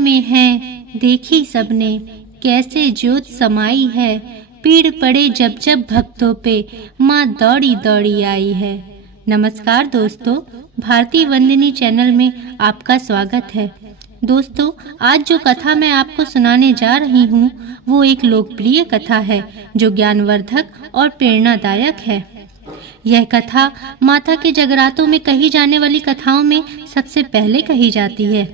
में है देखी सबने, कैसे ज्योत समाई है। पीड़ पड़े जब जब भक्तों पे, माँ दौड़ी दौड़ी आई है। नमस्कार दोस्तों, भारती वंदिनी चैनल में आपका स्वागत है। दोस्तों, आज जो कथा मैं आपको सुनाने जा रही हूँ वो एक लोकप्रिय कथा है जो ज्ञानवर्धक और प्रेरणादायक है। यह कथा माता के जगरातों में कही जाने वाली कथाओं में सबसे पहले कही जाती है।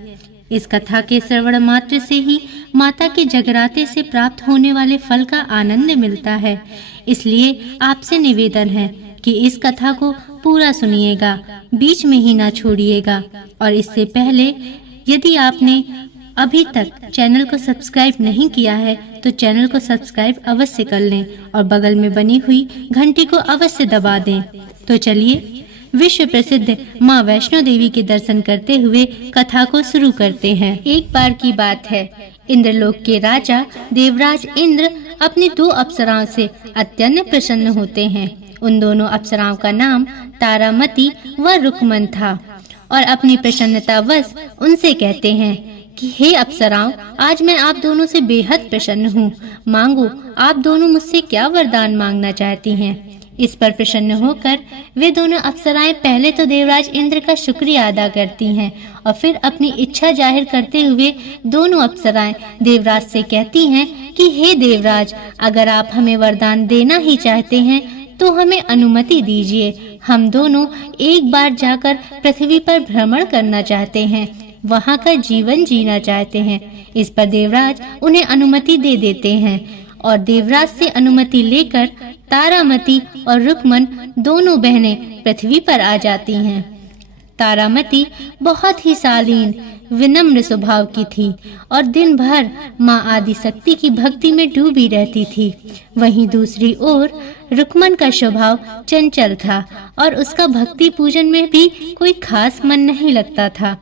इस कथा के श्रवण मात्र से ही माता के जगराते से प्राप्त होने वाले फल का आनंद मिलता है। इसलिए आपसे निवेदन है कि इस कथा को पूरा सुनिएगा, बीच में ही ना छोड़िएगा। और इससे पहले यदि आपने अभी तक चैनल को सब्सक्राइब नहीं किया है तो चैनल को सब्सक्राइब अवश्य कर लें और बगल में बनी हुई घंटी को अवश्य दबा दें। तो चलिए विश्व प्रसिद्ध माँ वैष्णो देवी के दर्शन करते हुए कथा को शुरू करते हैं। एक बार की बात है, इंद्रलोक के राजा देवराज इंद्र अपनी 2 अप्सराओं से अत्यंत प्रसन्न होते हैं। उन दोनों अप्सराओं का नाम तारामती व रुकमन था और अपनी प्रसन्नतावश उनसे कहते हैं कि हे अप्सराओं, आज मैं आप दोनों से बेहद प्रसन्न हूँ। मांगो, आप दोनों मुझसे क्या वरदान मांगना चाहती हैं। इस पर प्रसन्न होकर वे दोनों अप्सराएं पहले तो देवराज इंद्र का शुक्रिया अदा करती हैं और फिर अपनी इच्छा जाहिर करते हुए दोनों अप्सराएं देवराज से कहती हैं कि हे देवराज, अगर आप हमें वरदान देना ही चाहते हैं तो हमें अनुमति दीजिए। हम दोनों एक बार जाकर पृथ्वी पर भ्रमण करना चाहते हैं, वहां का जीवन जीना चाहते हैं। इस पर देवराज उन्हें अनुमति दे देते हैं और देवराज से अनुमति लेकर तारामती और रुकमन दोनों बहनें पृथ्वी पर आ जाती हैं। तारामती बहुत ही शालीन विनम्र स्वभाव की थी और दिन भर माँ आदिशक्ति की भक्ति में डूबी रहती थी। वहीं दूसरी ओर रुकमन का स्वभाव चंचल था और उसका भक्ति पूजन में भी कोई खास मन नहीं लगता था।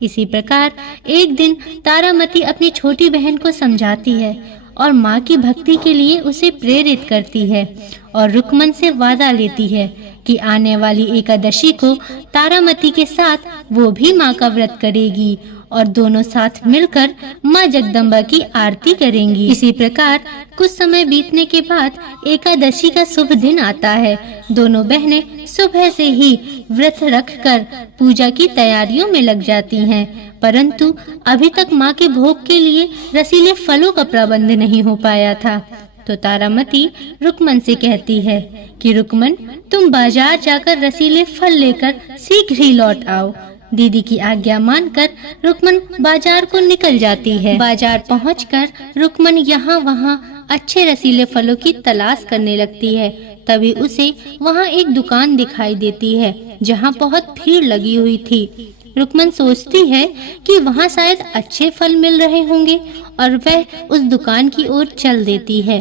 इसी प्रकार एक दिन तारामती अपनी छोटी बहन को समझाती है और माँ की भक्ति के लिए उसे प्रेरित करती है और रुकमन से वादा लेती है कि आने वाली एकादशी को तारामती के साथ वो भी माँ का व्रत करेगी और दोनों साथ मिलकर माँ जगदम्बा की आरती करेंगी। इसी प्रकार कुछ समय बीतने के बाद एकादशी का शुभ दिन आता है। दोनों बहनें सुबह से ही व्रत रखकर पूजा की तैयारियों में लग जाती हैं, परंतु अभी तक माँ के भोग के लिए रसीले फलों का प्रबंध नहीं हो पाया था। तो तारामती रुकमन से कहती है कि रुकमन, तुम बाजार जाकर रसीले फल लेकर शीघ्र ही लौट आओ। दीदी की आज्ञा मानकर रुकमन बाजार को निकल जाती है। बाजार पहुंचकर रुकमन यहाँ वहाँ अच्छे रसीले फलों की तलाश करने लगती है। तभी उसे वहाँ एक दुकान दिखाई देती है जहाँ बहुत भीड़ लगी हुई थी। रुकमन सोचती है कि वहाँ शायद अच्छे फल मिल रहे होंगे और वह उस दुकान की ओर चल देती है।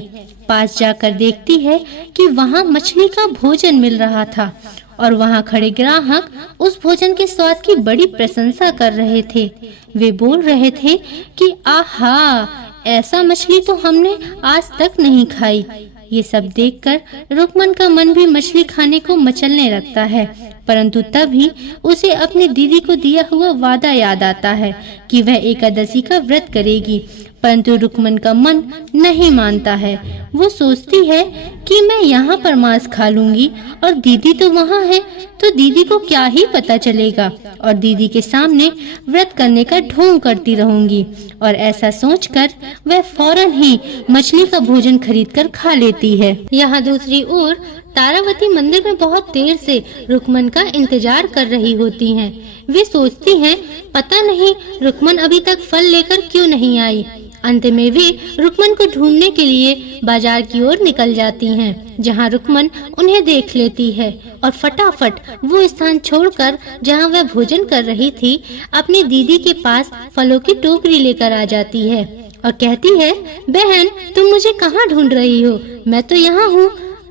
पास जाकर देखती है कि वहाँ मछली का भोजन मिल रहा था और वहाँ खड़े ग्राहक उस भोजन के स्वाद की बड़ी प्रशंसा कर रहे थे। वे बोल रहे थे कि आहा, ऐसा मछली तो हमने आज तक नहीं खाई। ये सब देखकर रुकमन का मन भी मछली खाने को मचलने लगता है, परंतु तभी उसे अपनी दीदी को दिया हुआ वादा याद आता है कि वह एकादशी का व्रत करेगी। परंतु रुकमन का मन नहीं मानता है। वो सोचती है कि मैं यहाँ पर मांस खा लूंगी और दीदी तो वहाँ है, तो दीदी को क्या ही पता चलेगा और दीदी के सामने व्रत करने का ढोंग करती रहूंगी। और ऐसा सोचकर वह फौरन ही मछली का भोजन खरीदकर खा लेती है। यहाँ दूसरी ओर तारावती मंदिर में बहुत देर से रुकमन का इंतजार कर रही होती हैं। वे सोचती हैं, पता नहीं रुकमन अभी तक फल लेकर क्यों नहीं आई। अंत में वे रुकमन को ढूंढने के लिए बाजार की ओर निकल जाती हैं, जहां रुकमन उन्हें देख लेती है और फटाफट वो स्थान छोड़कर जहां वह भोजन कर रही थी अपनी दीदी के पास फलों की टोकरी लेकर आ जाती है और कहती है, बहन, तुम मुझे कहाँ ढूंढ रही हो? मैं तो यहाँ हूँ।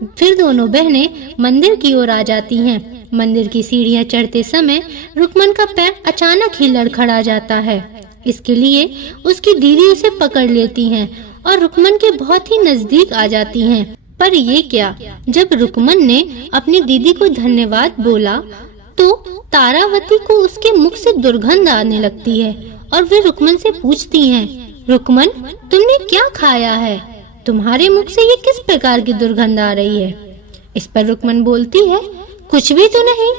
फिर दोनों बहनें मंदिर की ओर आ जाती हैं। मंदिर की सीढ़ियाँ चढ़ते समय रुकमन का पैर अचानक ही लड़खड़ा जाता है। इसके लिए उसकी दीदी उसे पकड़ लेती हैं और रुकमन के बहुत ही नजदीक आ जाती हैं। पर ये क्या, जब रुकमन ने अपनी दीदी को धन्यवाद बोला तो तारावती को उसके मुख से दुर्गंध आने लगती है और वे रुकमन से पूछती हैं, रुकमन, तुमने क्या खाया है? तुम्हारे मुख से ये किस प्रकार की दुर्गंध आ रही है? इस पर रुकमन बोलती है, कुछ भी तो नहीं।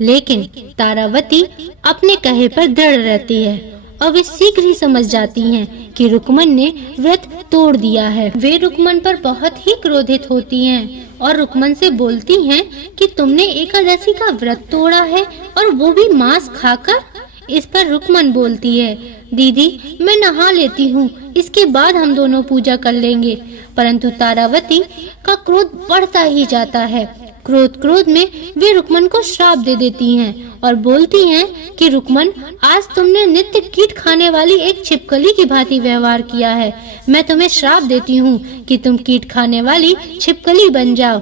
लेकिन तारावती अपने कहे पर दृढ़ रहती है और वे शीघ्र ही समझ जाती हैं कि रुकमन ने व्रत तोड़ दिया है। वे रुकमन पर बहुत ही क्रोधित होती हैं और रुकमन से बोलती हैं कि तुमने एकादशी का व्रत तोड़ा है और वो भी मांस खाकर। इस पर रुकमन बोलती है, दीदी मैं नहा लेती हूँ, इसके बाद हम दोनों पूजा कर लेंगे। परंतु तारावती का क्रोध बढ़ता ही जाता है। क्रोध में वे रुकमन को श्राप दे देती हैं और बोलती हैं कि रुकमन, आज तुमने नित्य कीट खाने वाली एक छिपकली की भांति व्यवहार किया है। मैं तुम्हें श्राप देती हूँ कि तुम कीट खाने वाली छिपकली बन जाओ।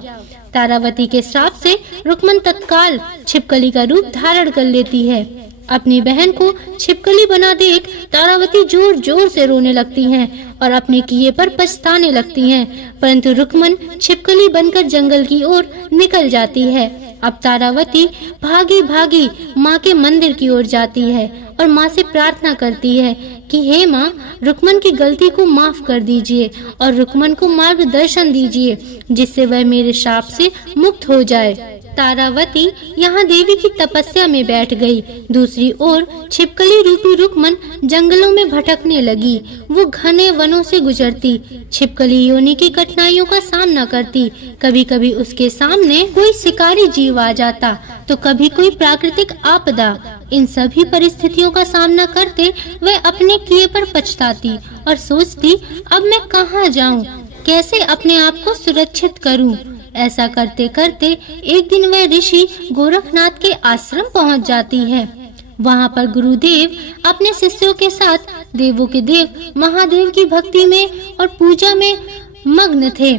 तारावती के श्राप से रुकमन तत्काल छिपकली का रूप धारण कर लेती है। अपनी बहन को छिपकली बना देख तारावती जोर जोर से रोने लगती हैं और अपने किए पर पछताने लगती हैं। परंतु रुकमन छिपकली बनकर जंगल की ओर निकल जाती है। अब तारावती भागी भागी माँ के मंदिर की ओर जाती है और माँ से प्रार्थना करती है कि हे माँ, रुकमन की गलती को माफ कर दीजिए और रुकमन को मार्गदर्शन दीजिए जिससे वह मेरे शाप से मुक्त हो जाए। तारावती यहाँ देवी की तपस्या में बैठ गई। दूसरी ओर छिपकली रूपी रुकमन जंगलों में भटकने लगी। वो घने वनों से गुजरती, छिपकली योनि की कठिनाइयों का सामना करती। कभी कभी उसके सामने कोई शिकारी जीव आ जाता तो कभी कोई प्राकृतिक आपदा। इन सभी परिस्थितियों का सामना करते वह अपने किए पर पछताती और सोचती, अब मैं कहाँ जाऊँ, कैसे अपने आप को सुरक्षित करूँ। ऐसा करते करते एक दिन वह ऋषि गोरखनाथ के आश्रम पहुंच जाती है। वहां पर गुरुदेव अपने शिष्यों के साथ देवों के देव महादेव की भक्ति में और पूजा में मग्न थे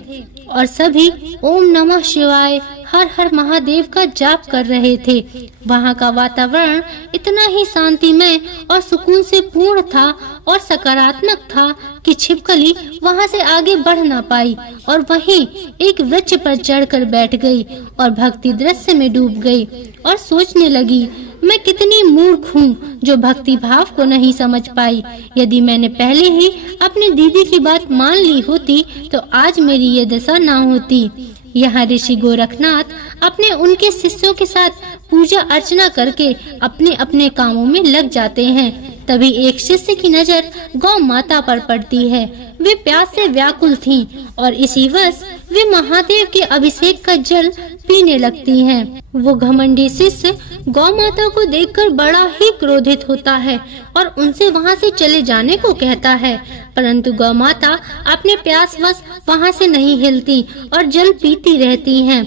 और सभी ओम नमः शिवाय, हर हर महादेव का जाप कर रहे थे। वहाँ का वातावरण इतना ही शांतिमय और सुकून से पूर्ण था और सकारात्मक था कि छिपकली वहाँ से आगे बढ़ ना पाई और वहीं एक वृक्ष पर चढ़कर बैठ गई और भक्ति दृश्य में डूब गई और सोचने लगी, मैं कितनी मूर्ख हूँ जो भक्ति भाव को नहीं समझ पाई। यदि मैंने पहले ही अपनी दीदी की बात मान ली होती तो आज मेरी ये दशा ना होती। यहाँ ऋषि गोरखनाथ अपने उनके शिष्यों के साथ पूजा अर्चना करके अपने अपने कामों में लग जाते हैं। तभी एक शिष्य की नजर गौ माता पर पड़ती है। वे प्यास से व्याकुल थीं और इसी वश वे महादेव के अभिषेक का जल पीने लगती हैं। वो घमंडी शिष्य गौ माता को देखकर बड़ा ही क्रोधित होता है और उनसे वहाँ से चले जाने को कहता है, परंतु गौ माता अपने प्यास वश वहाँ से नहीं हिलती और जल पीती रहती हैं।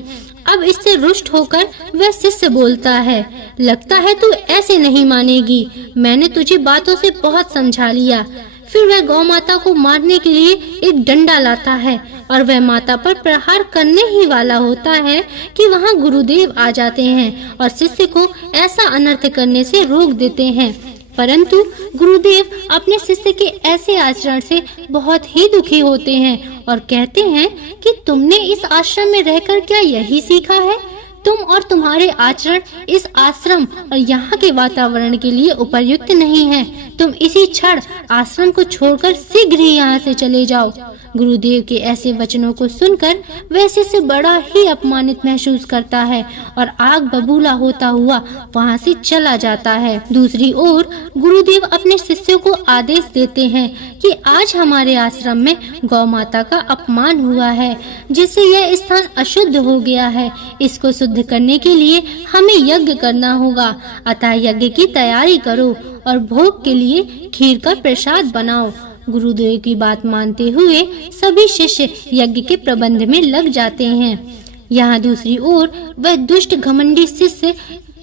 अब इससे रुष्ट होकर वह शिष्य बोलता है, लगता है तू ऐसे नहीं मानेगी, मैंने तुझे बातों से बहुत समझा लिया। फिर वह गौ माता को मारने के लिए एक डंडा लाता है और वह माता पर प्रहार करने ही वाला होता है कि वहाँ गुरुदेव आ जाते हैं और शिष्य को ऐसा अनर्थ करने से रोक देते हैं। परंतु गुरुदेव अपने शिष्य के ऐसे आचरण से बहुत ही दुखी होते हैं और कहते हैं कि तुमने इस आश्रम में रहकर क्या यही सीखा है? तुम और तुम्हारे आचरण इस आश्रम और यहाँ के वातावरण के लिए उपयुक्त नहीं है। तुम इसी क्षण आश्रम को छोड़कर शीघ्र ही यहाँ से चले जाओ। गुरुदेव के ऐसे वचनों को सुनकर वह शिष्य बड़ा ही अपमानित महसूस करता है और आग बबूला होता हुआ वहाँ से चला जाता है। दूसरी ओर गुरुदेव अपने शिष्यों को आदेश देते हैं कि आज हमारे आश्रम में गौ माता का अपमान हुआ है, जिससे यह स्थान अशुद्ध हो गया है। इसको शुद्ध करने के लिए हमें यज्ञ करना होगा, अतः यज्ञ की तैयारी करो और भोग के लिए खीर का प्रसाद बनाओ। गुरुदेव की बात मानते हुए सभी शिष्य यज्ञ के प्रबंध में लग जाते हैं। यहाँ दूसरी ओर वह दुष्ट घमंडी शिष्य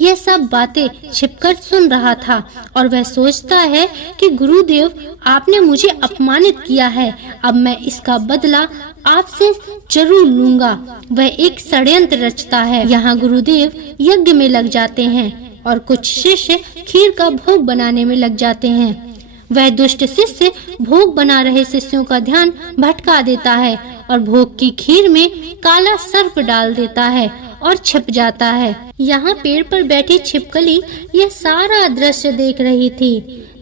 यह सब बातें छिपकर सुन रहा था और वह सोचता है कि गुरुदेव, आपने मुझे अपमानित किया है, अब मैं इसका बदला आपसे जरूर लूंगा। वह एक षड्यंत्र रचता है। यहाँ गुरुदेव यज्ञ में लग जाते हैं और कुछ शिष्य खीर का भोग बनाने में लग जाते हैं। वह दुष्ट शिष्य भोग बना रहे शिष्यों का ध्यान भटका देता है और भोग की खीर में काला सर्प डाल देता है और छिप जाता है। यहाँ पेड़ पर बैठी छिपकली यह सारा दृश्य देख रही थी।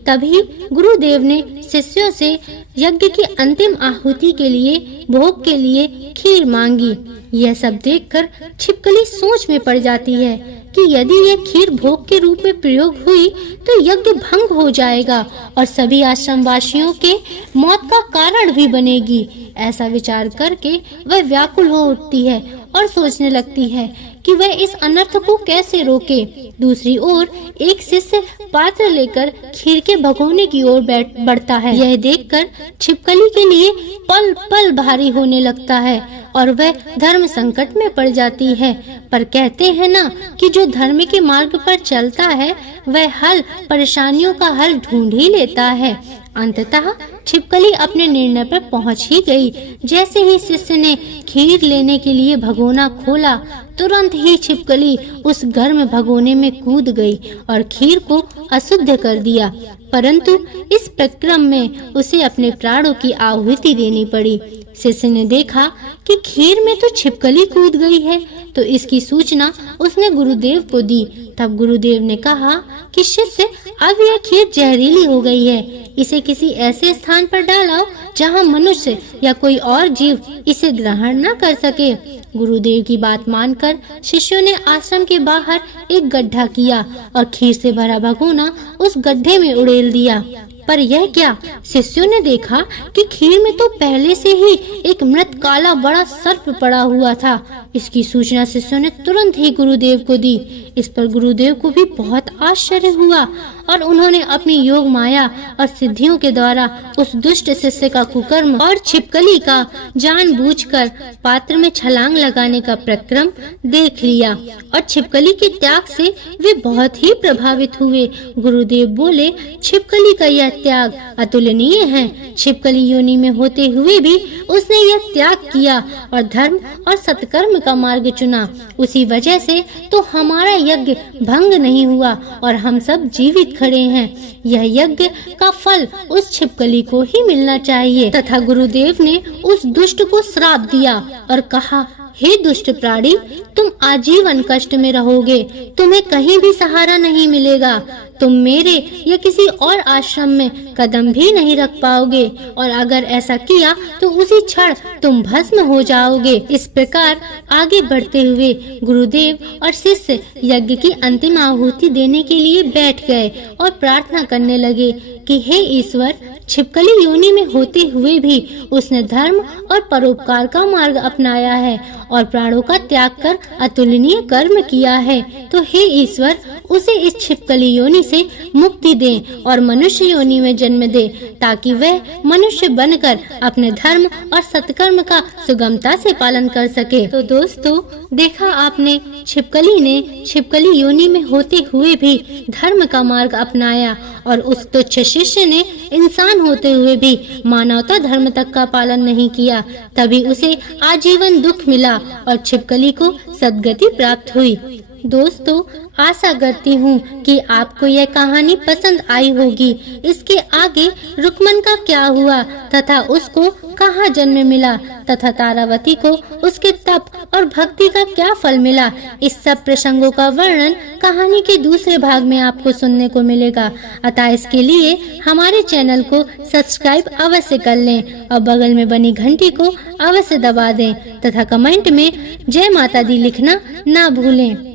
तभी गुरुदेव ने शिष्यों से यज्ञ की अंतिम आहुति के लिए भोग के लिए खीर मांगी। यह सब देखकर छिपकली सोच में पड़ जाती है कि यदि यह खीर भोग के रूप में प्रयोग हुई तो यज्ञ भंग हो जाएगा और सभी आश्रम वासियों के मौत का कारण भी बनेगी। ऐसा विचार करके वह व्याकुल हो उठती है और सोचने लगती है कि वह इस अनर्थ को कैसे रोके। दूसरी ओर एक शिष्य पात्र लेकर खीर के भगोने की ओर बढ़ता है। यह देखकर छिपकली के लिए पल पल भारी होने लगता है और वह धर्म संकट में पड़ जाती है। पर कहते हैं ना कि जो धर्म के मार्ग पर चलता है वह परेशानियों का हल ढूंढ ही लेता है। अंततः छिपकली अपने निर्णय पर पहुंच ही गई। जैसे ही शिष्य ने खीर लेने के लिए भगोना खोला, तुरंत ही छिपकली उस गर्म भगोने में कूद गई और खीर को अशुद्ध कर दिया। परंतु इस प्रक्रम में उसे अपने प्राणों की आहुति देनी पड़ी। शिष्य ने देखा कि खीर में तो छिपकली कूद गई है, तो इसकी सूचना उसने गुरुदेव को दी। तब गुरुदेव ने कहा कि शिष्य, अब यह खीर जहरीली हो गई है, इसे किसी ऐसे स्थान पर डालो जहां मनुष्य या कोई और जीव इसे ग्रहण न कर सके। गुरुदेव की बात मानकर शिष्यों ने आश्रम के बाहर एक गड्ढा किया और खीर से भरा भगोना उस गड्ढे में उड़ेल दिया। पर यह क्या? शिष्यों ने देखा कि खीर में तो पहले से ही एक मृत काला बड़ा सर्प पड़ा हुआ था। इसकी सूचना शिष्यों ने तुरंत ही गुरुदेव को दी। इस पर गुरुदेव को भी बहुत आश्चर्य हुआ और उन्होंने अपनी योग माया और सिद्धियों के द्वारा उस दुष्ट शिष्य का कुकर्म और छिपकली का जानबूझकर पात्र में छलांग लगाने का प्रक्रम देख लिया और छिपकली के त्याग से वे बहुत ही प्रभावित हुए। गुरुदेव बोले, छिपकली का यह त्याग अतुलनीय है। छिपकली योनि में होते हुए भी उसने यह त्याग किया और धर्म और सत्कर्म का मार्ग चुना। उसी वजह से तो हमारा यज्ञ भंग नहीं हुआ और हम सब जीवित खड़े हैं। यह यज्ञ का फल उस छिपकली को ही मिलना चाहिए। तथा गुरुदेव ने उस दुष्ट को श्राप दिया और कहा, हे दुष्ट प्राणी, तुम आजीवन कष्ट में रहोगे, तुम्हें कहीं भी सहारा नहीं मिलेगा, तुम मेरे या किसी और आश्रम में कदम भी नहीं रख पाओगे और अगर ऐसा किया तो उसी क्षण तुम भस्म हो जाओगे। इस प्रकार आगे बढ़ते हुए गुरुदेव और शिष्य यज्ञ की अंतिम आहुति देने के लिए बैठ गए और प्रार्थना करने लगे कि हे ईश्वर, छिपकली योनि में होते हुए भी उसने धर्म और परोपकार का मार्ग अपनाया है और प्राणों का त्याग कर अतुलनीय कर्म किया है, तो हे ईश्वर, उसे इस छिपकली योनि से मुक्ति दे और मनुष्य योनि में जन्म दे ताकि वह मनुष्य बनकर अपने धर्म और सत्कर्म का सुगमता से पालन कर सके। तो दोस्तों, देखा आपने, छिपकली ने छिपकली योनि में होते हुए भी धर्म का मार्ग अपनाया और उस तुच्छ शिष्य ने इंसान होते हुए भी मानवता धर्म तक का पालन नहीं किया, तभी उसे आजीवन दुख मिला और छिपकली को सद्गति प्राप्त हुई। दोस्तों, आशा करती हूँ कि आपको यह कहानी पसंद आई होगी। इसके आगे रुक्मन का क्या हुआ तथा उसको कहाँ जन्म मिला तथा तारावती को उसके तप और भक्ति का क्या फल मिला, इस सब प्रसंगों का वर्णन कहानी के दूसरे भाग में आपको सुनने को मिलेगा। अतः इसके लिए हमारे चैनल को सब्सक्राइब अवश्य कर लें और बगल में बनी घंटी को अवश्य दबा दें तथा कमेंट में जय माता दी लिखना ना भूलें।